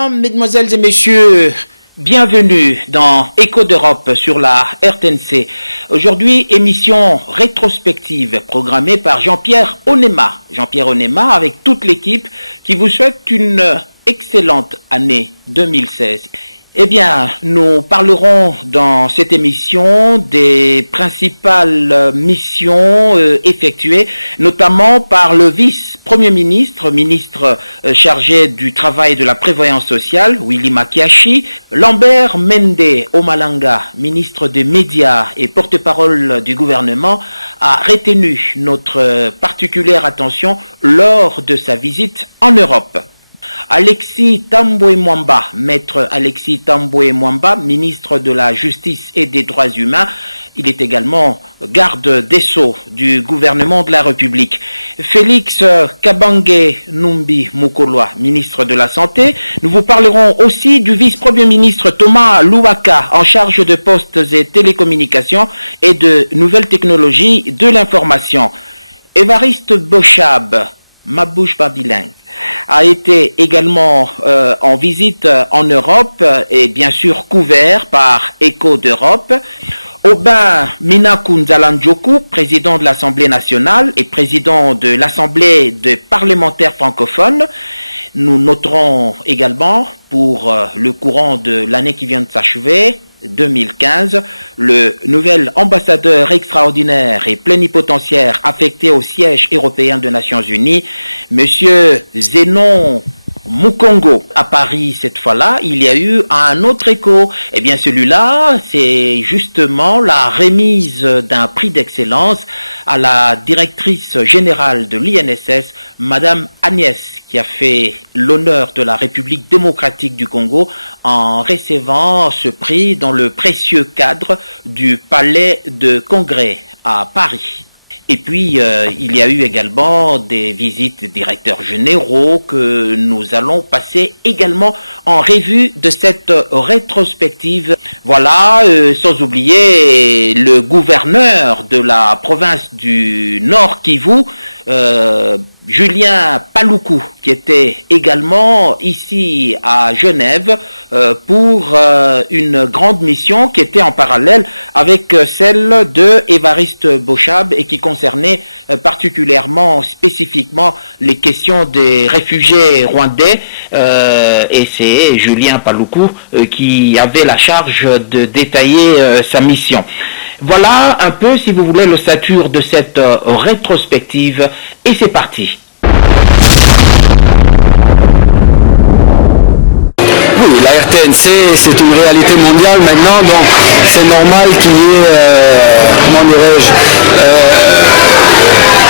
Mesdames, Mesdemoiselles et Messieurs, bienvenue dans Écho d'Europe sur la RTNC. Aujourd'hui, émission rétrospective programmée par Jean-Pierre Onema. Jean-Pierre Onema avec toute l'équipe qui vous souhaite une excellente année 2016. Eh bien, nous parlerons dans cette émission des principales missions effectuées, notamment par le vice-premier ministre, ministre chargé du travail et de la prévoyance sociale, Willy Makiachi, Lambert Mende Omalanga, ministre des médias et porte-parole du gouvernement, a retenu notre particulière attention lors de sa visite en Europe. Alexis Thambwe Mwamba, maître Alexis Thambwe Mwamba, ministre de la Justice et des Droits Humains, il est également garde des Sceaux du gouvernement de la République. Félix Kabange Numbi Mokoloa, ministre de la Santé. Nous vous parlerons aussi du vice-premier ministre Thomas Louaka, en charge de postes et télécommunications et de nouvelles technologies de l'information. Évariste Bochab, Mabouche Babilaï, a été également en visite en Europe et bien sûr couvert par Écho d'Europe. Oda Menakunzalandjoku, président de l'Assemblée nationale et président de l'Assemblée des parlementaires francophones. Nous noterons également pour le courant de l'année qui vient de s'achever, 2015, le nouvel ambassadeur extraordinaire et plénipotentiaire affecté au siège européen des Nations Unies, M. Zénon Mukongo, à Paris cette fois-là. Il y a eu un autre écho. Eh bien celui-là, c'est justement la remise d'un prix d'excellence à la directrice générale de l'INSS, Madame Agnès, qui a fait l'honneur de la République démocratique du Congo en recevant ce prix dans le précieux cadre du Palais de Congrès à Paris. Et puis, il y a eu également des visites des directeurs généraux que nous allons passer également en revue de cette rétrospective. Voilà, sans oublier le gouverneur de la province du Nord Kivu, Julien Paluku, qui était également ici à Genève pour une grande mission qui était en parallèle avec celle de Évariste Bochab et qui concernait particulièrement, spécifiquement les questions des réfugiés rwandais et c'est Julien Paluku qui avait la charge de détailler sa mission. Voilà un peu, si vous voulez, l'ossature de cette rétrospective et c'est parti. Oui, la RTNC, c'est une réalité mondiale maintenant, donc c'est normal qu'il y ait, comment dirais-je,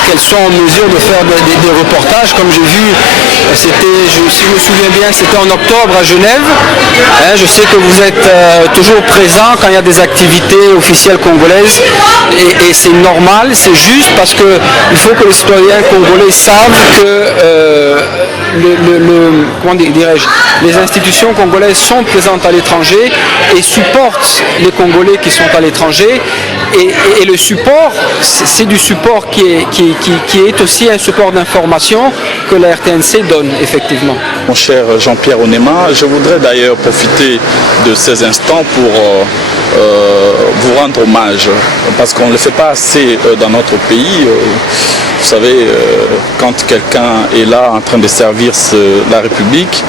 qu'elles soient en mesure de faire des reportages. Comme j'ai vu, si je me souviens bien, c'était en octobre à Genève. Je sais que vous êtes toujours présent quand il y a des activités officielles congolaises et c'est normal, c'est juste parce qu'il faut que les citoyens congolais savent que comment dirais-je, les institutions congolaises sont présentes à l'étranger et supportent les Congolais qui sont à l'étranger. Et le support, c'est du support qui est aussi un support d'information que la RTNC donne, effectivement. Mon cher Jean-Pierre Onema, je voudrais d'ailleurs profiter de ces instants pour vous rendre hommage, parce qu'on ne le fait pas assez dans notre pays. Vous savez, quand quelqu'un est là en train de servir la République,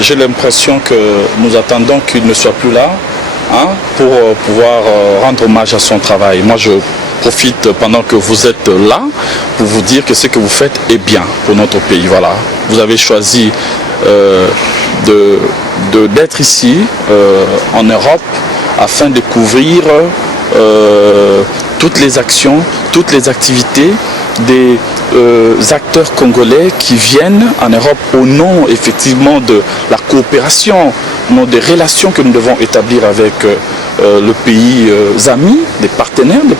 j'ai l'impression que nous attendons qu'il ne soit plus là pour pouvoir rendre hommage à son travail. Moi, je profite pendant que vous êtes là pour vous dire que ce que vous faites est bien pour notre pays. Voilà, vous avez choisi d'être ici en Europe afin de couvrir toutes les actions, toutes les activités des acteurs congolais qui viennent en Europe au nom effectivement de la coopération, au nom des relations que nous devons établir avec le pays ami, des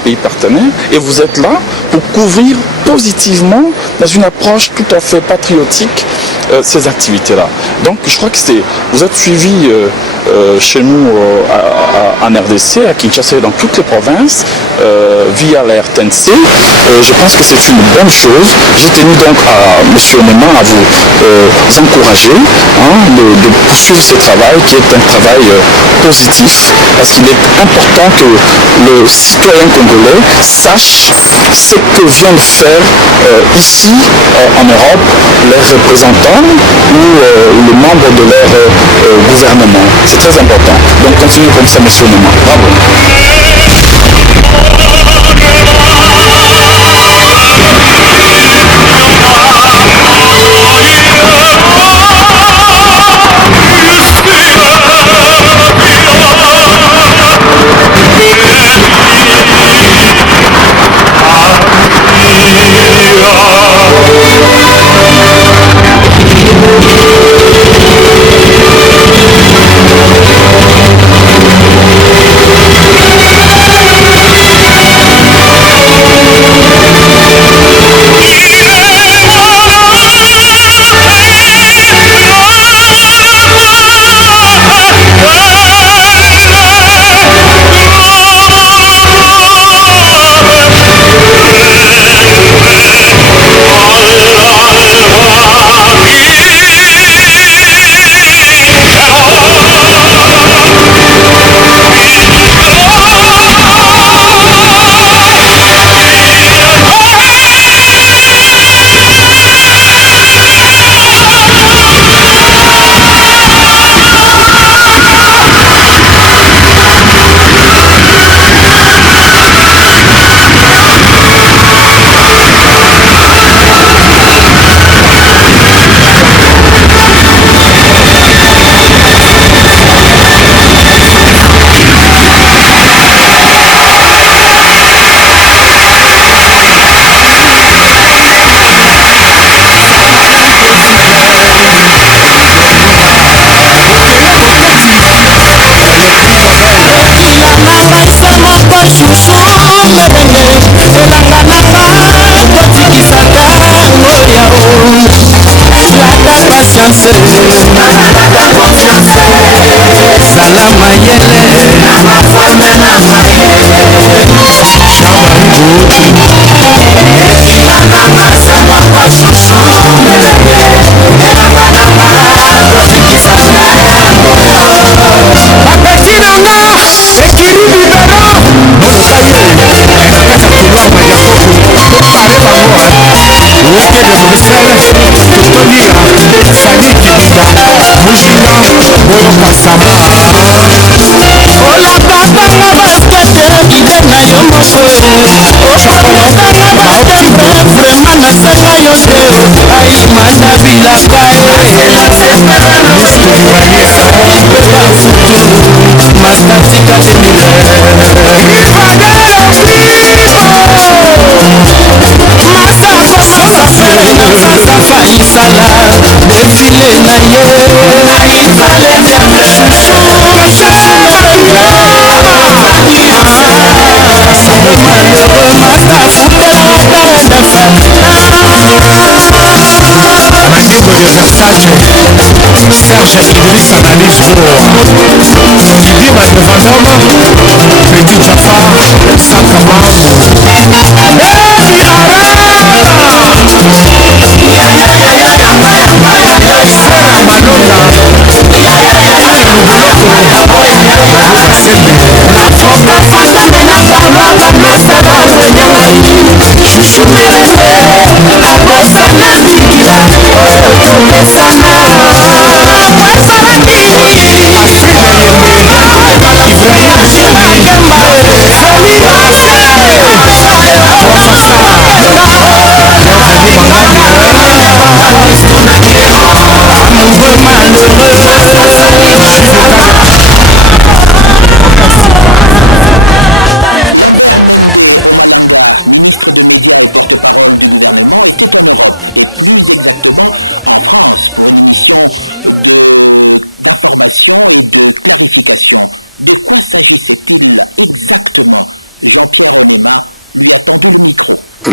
pays partenaires, et vous êtes là pour couvrir positivement, dans une approche tout à fait patriotique, ces activités-là. Donc je crois que vous êtes suivis chez nous en RDC, à Kinshasa et dans toutes les provinces, via la RTNC. Je pense que c'est une bonne chose. J'ai tenu donc à M. Onema à vous encourager de poursuivre ce travail qui est un travail positif, parce qu'il est important que le citoyen congolais sache ce que viennent faire ici en Europe les représentants ou les membres de leur gouvernement. C'est très important. Donc continuez comme ça, M. Onema. Bravo. Serge Idriss analyse pour Didi Maïevandoma, Petit Jafar, Sakama,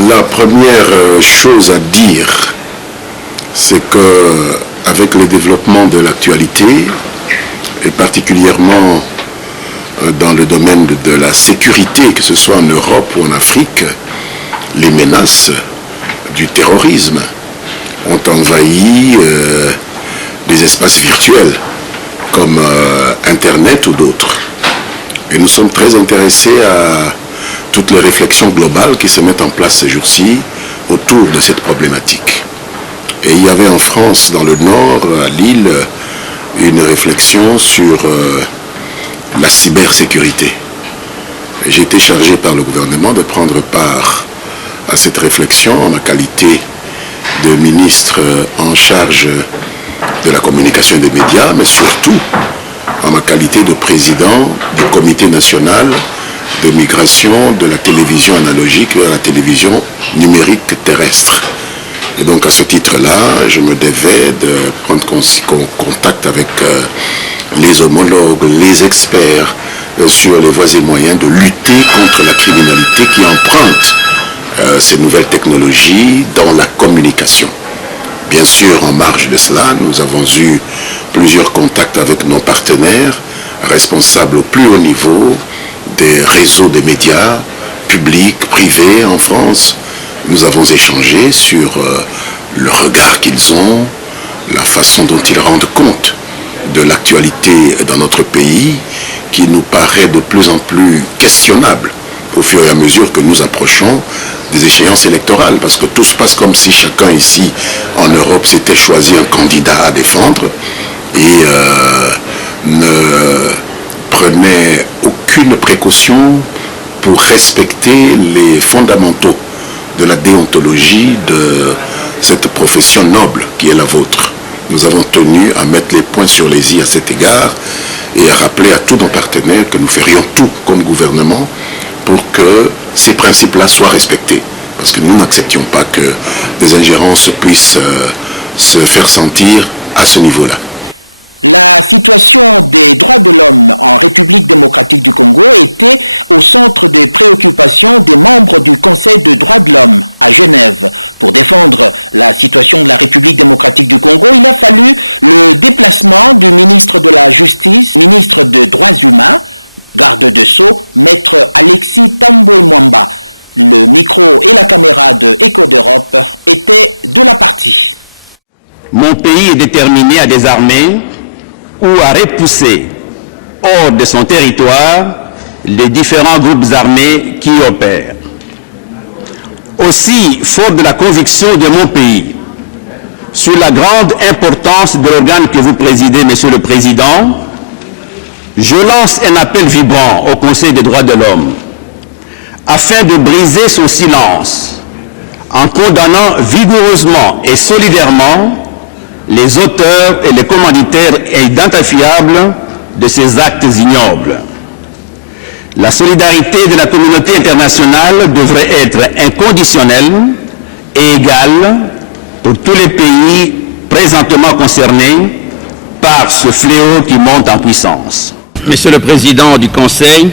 La première chose à dire, c'est que avec le développement de l'actualité, et particulièrement dans le domaine de la sécurité, que ce soit en Europe ou en Afrique, les menaces du terrorisme ont envahi des espaces virtuels comme Internet ou d'autres. Et nous sommes très intéressés à toutes les réflexions globales qui se mettent en place ces jours-ci autour de cette problématique. Et il y avait en France, dans le Nord, à Lille, une réflexion sur la cybersécurité. J'ai été chargé par le gouvernement de prendre part à cette réflexion en ma qualité de ministre en charge de la communication et des médias, mais surtout en ma qualité de président du comité national de migration de la télévision analogique vers la télévision numérique terrestre. Et donc à ce titre-là, je me devais de prendre contact avec les homologues, les experts sur les voies et moyens de lutter contre la criminalité qui emprunte ces nouvelles technologies dans la communication. Bien sûr, en marge de cela, nous avons eu plusieurs contacts avec nos partenaires, responsables au plus haut niveau des réseaux des médias, publics, privés en France. Nous avons échangé sur le regard qu'ils ont, la façon dont ils rendent compte de l'actualité dans notre pays, qui nous paraît de plus en plus questionnable au fur et à mesure que nous approchons des échéances électorales, parce que tout se passe comme si chacun ici en Europe s'était choisi un candidat à défendre et ne prenait aucune précaution pour respecter les fondamentaux de la déontologie de cette profession noble qui est la vôtre. Nous avons tenu à mettre les points sur les i à cet égard et à rappeler à tous nos partenaires que nous ferions tout comme gouvernement pour que ces principes-là soient respectés. Parce que nous n'acceptions pas que des ingérences puissent se faire sentir à ce niveau-là. Mon pays est déterminé à désarmer ou à repousser hors de son territoire les différents groupes armés qui y opèrent. Aussi, fort de la conviction de mon pays sur la grande importance de l'organe que vous présidez, Monsieur le Président, je lance un appel vibrant au Conseil des droits de l'homme afin de briser son silence en condamnant vigoureusement et solidairement les auteurs et les commanditaires identifiables de ces actes ignobles. La solidarité de la communauté internationale devrait être inconditionnelle et égale pour tous les pays présentement concernés par ce fléau qui monte en puissance. Monsieur le Président du Conseil,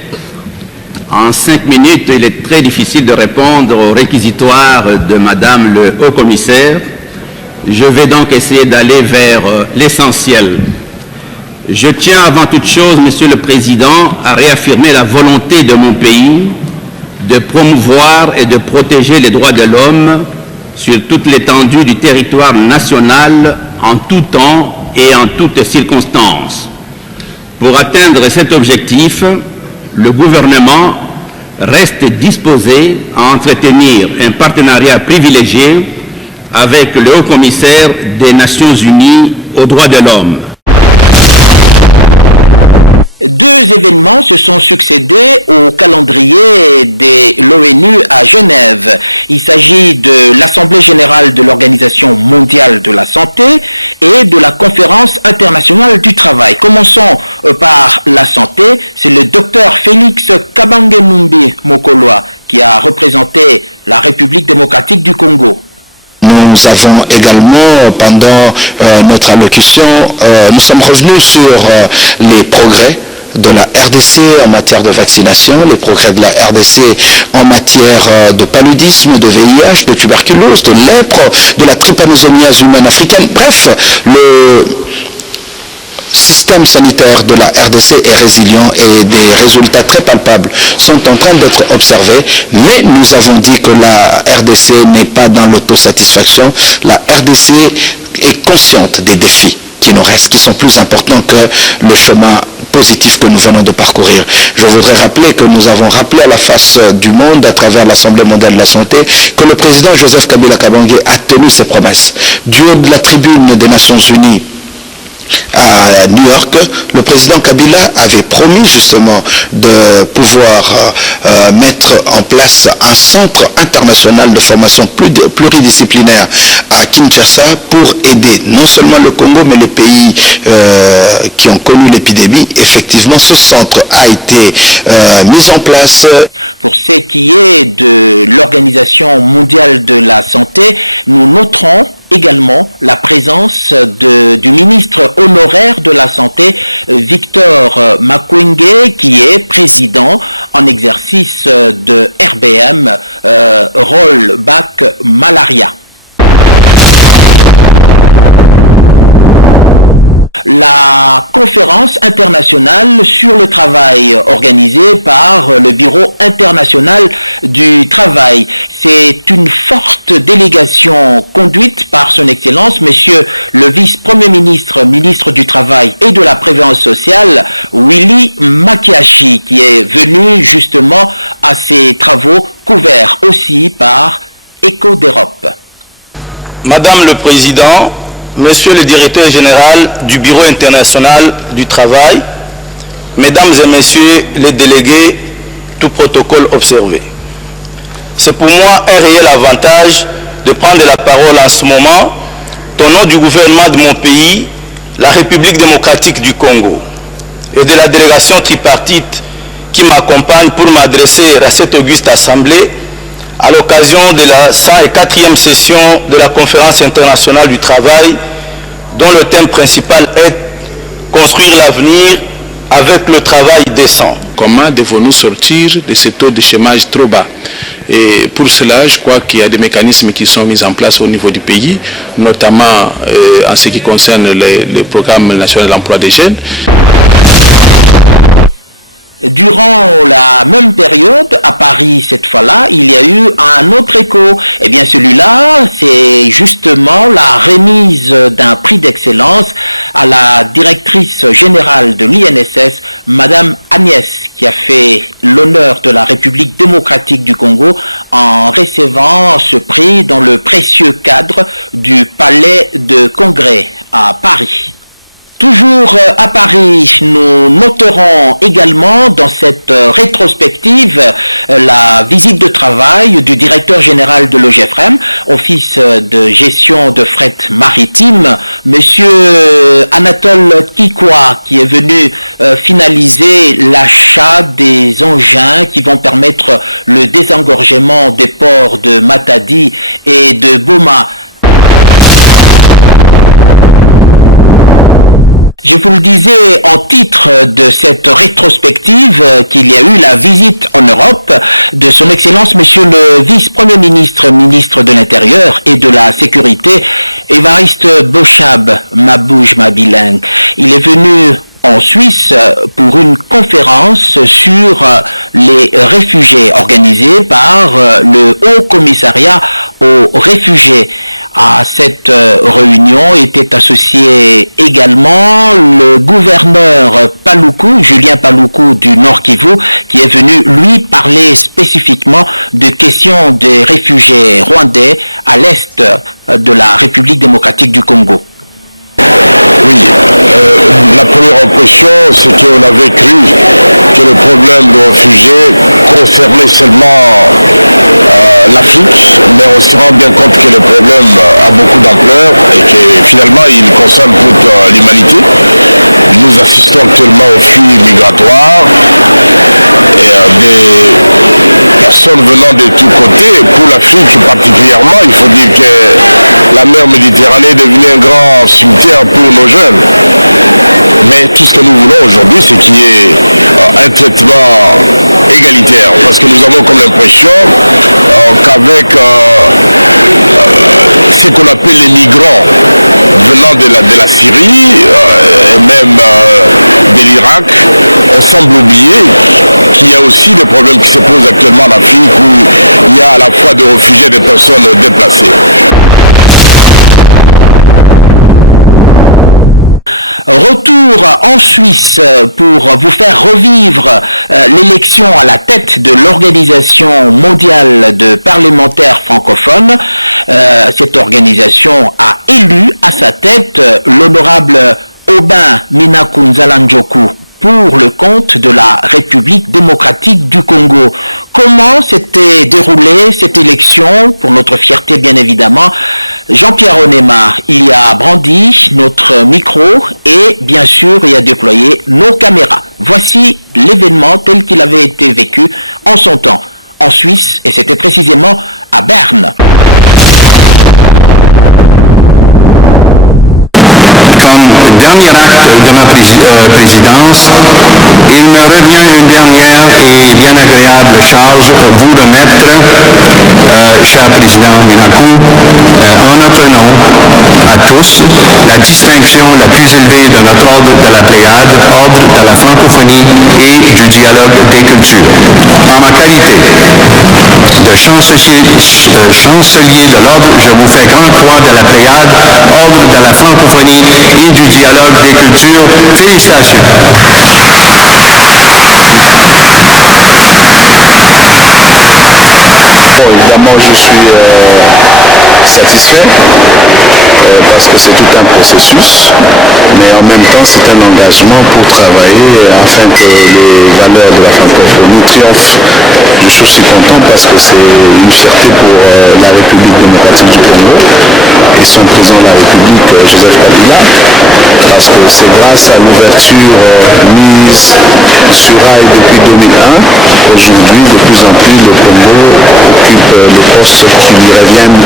en 5 minutes, il est très difficile de répondre aux réquisitoires de Madame le Haut-Commissaire. Je vais donc essayer d'aller vers l'essentiel. Je tiens avant toute chose, Monsieur le Président, à réaffirmer la volonté de mon pays de promouvoir et de protéger les droits de l'homme sur toute l'étendue du territoire national en tout temps et en toutes circonstances. Pour atteindre cet objectif, le gouvernement reste disposé à entretenir un partenariat privilégié avec le Haut-Commissaire des Nations Unies aux droits de l'homme. Nous avons également, pendant notre allocution, nous sommes revenus sur les progrès de la RDC en matière de vaccination, les progrès de la RDC en matière de paludisme, de VIH, de tuberculose, de lèpre, de la trypanosomiase humaine africaine. Bref, le système sanitaire de la RDC est résilient et des résultats très palpables sont en train d'être observés, mais nous avons dit que la RDC n'est pas dans l'autosatisfaction. La RDC est consciente des défis qui nous restent, qui sont plus importants que le chemin positif que nous venons de parcourir. Je voudrais rappeler que nous avons rappelé à la face du monde, à travers l'Assemblée mondiale de la santé, que le président Joseph Kabila Kabange a tenu ses promesses. Du haut de la tribune des Nations Unies à New York, le président Kabila avait promis justement de pouvoir mettre en place un centre international de formation pluridisciplinaire à Kinshasa pour aider non seulement le Congo mais les pays qui ont connu l'épidémie. Effectivement, ce centre a été mis en place. Madame le Président, Monsieur le Directeur Général du Bureau international du travail, Mesdames et Messieurs les délégués, tout protocole observé. C'est pour moi un réel avantage de prendre la parole en ce moment au nom du gouvernement de mon pays, la République démocratique du Congo, et de la délégation tripartite qui m'accompagne pour m'adresser à cette auguste assemblée à l'occasion de la 104e session de la Conférence internationale du travail, dont le thème principal est « Construire l'avenir avec le travail décent ». Comment devons-nous sortir de ce taux de chômage trop bas? Et pour cela, je crois qu'il y a des mécanismes qui sont mis en place au niveau du pays, notamment en ce qui concerne le programme national de l'emploi des jeunes. dernier acte de ma présidence, il me revient une dernière et bien agréable charge pour vous remettre, cher président Minakou, en notre nom à tous, la distinction la plus élevée de notre ordre de la Pléiade, ordre de la francophonie et du dialogue des cultures. En ma qualité de chancelier de l'ordre, je vous fais grand croix de la Pléiade, ordre de la francophonie et du dialogue des cultures. Félicitations. Bon, évidemment, je suis satisfait parce que c'est tout un processus, mais en même temps, c'est un engagement pour travailler afin que les valeurs de la francophonie triomphent. Je suis aussi content parce que c'est une fierté pour la République démocratique du Congo et son président de la République, Joseph Kabila, parce que c'est grâce à l'ouverture mise sur rail depuis 2001, aujourd'hui, de plus en plus, le Congo occupe le poste qui lui reviennent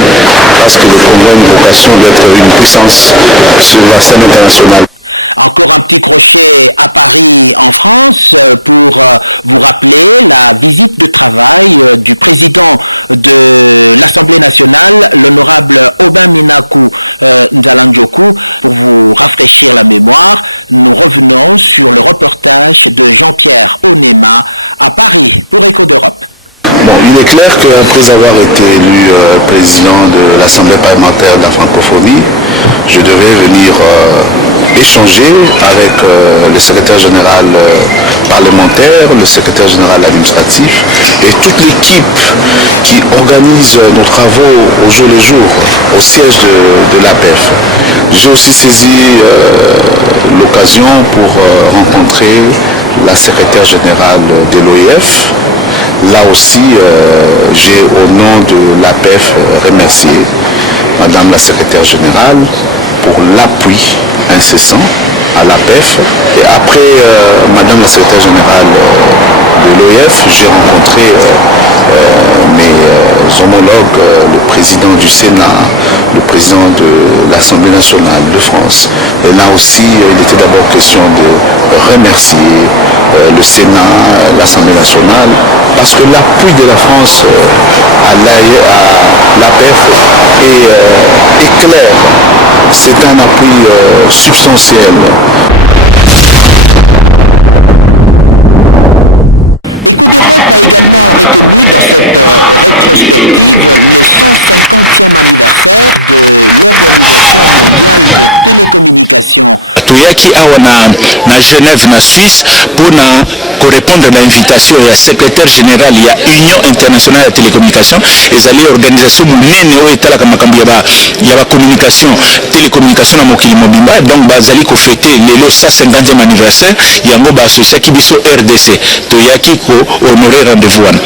parce que le Congo a une vocation d'être une puissance sur la scène internationale. Bon, il est clair qu'après avoir été élu président de l'Assemblée parlementaire de la francophonie, je devais venir échanger avec le secrétaire général parlementaire, le secrétaire général administratif et toute l'équipe qui organise nos travaux au jour le jour au siège de l'APF. J'ai aussi saisi l'occasion pour rencontrer la secrétaire générale de l'OIF. Là aussi, j'ai au nom de l'APF remercié Madame la secrétaire générale pour l'appui incessant à l'APF. Et après Madame la secrétaire générale de l'OIF, j'ai rencontré mes homologues, le président du Sénat, le président de l'Assemblée nationale de France. Et là aussi, il était d'abord question de remercier le Sénat, l'Assemblée nationale, parce que l'appui de la France à l'APF est clair. C'est un appui substantiel. toyaki awa na Genève na Suisse pour correspondre à l'invitation ya secrétaire général ya Union internationale ya télécommunication ezali organisation monene oyo etalaka makambo ya ba communication télécommunication na mokili mobimba, donc bazali ko fêter lelo 150e anniversaire yango ba associaki biso RDC toyaki ko honorer rendez-vous wana.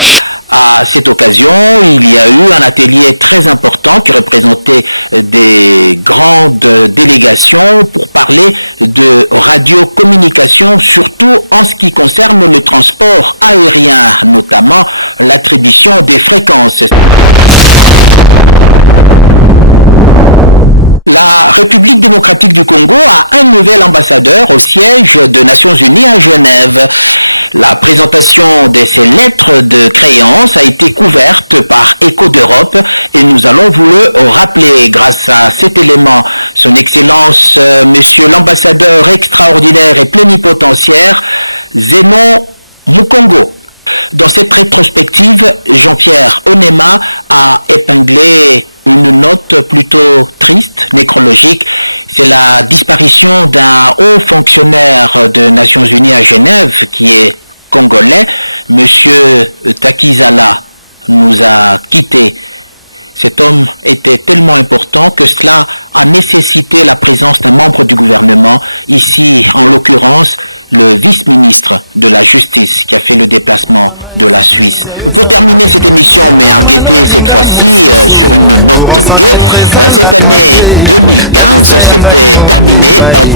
Pour en s'en être à la café, la pizza yanga ino te bali.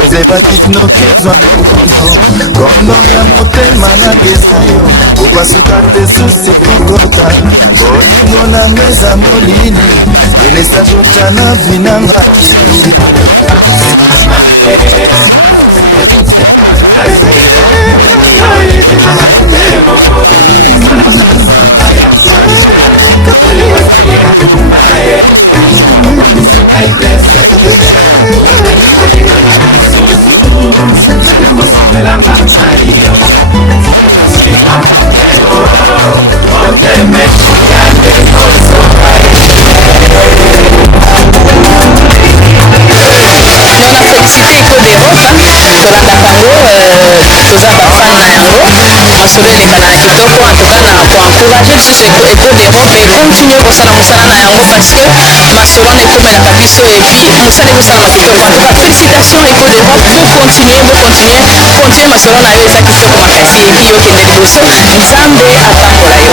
Les hépatites no besoin de kondo ya motema nangeza yo okwasuka te susi kokota bolingo nanga eza molili elesa jota na vinanga tolanda kango toza bafani na yango masolo elekana na kitoko antoka na koencourage lisusu eco d'Europe ekontinue kosala mosala na yango parce que masolo wana ekomelaka biso epuis mosala ekosalama kitoko antoka félicitation eco d'Europe bocontinue masolo na yo eza kitoko makasi epuis yokende liboso nzambe atambola yo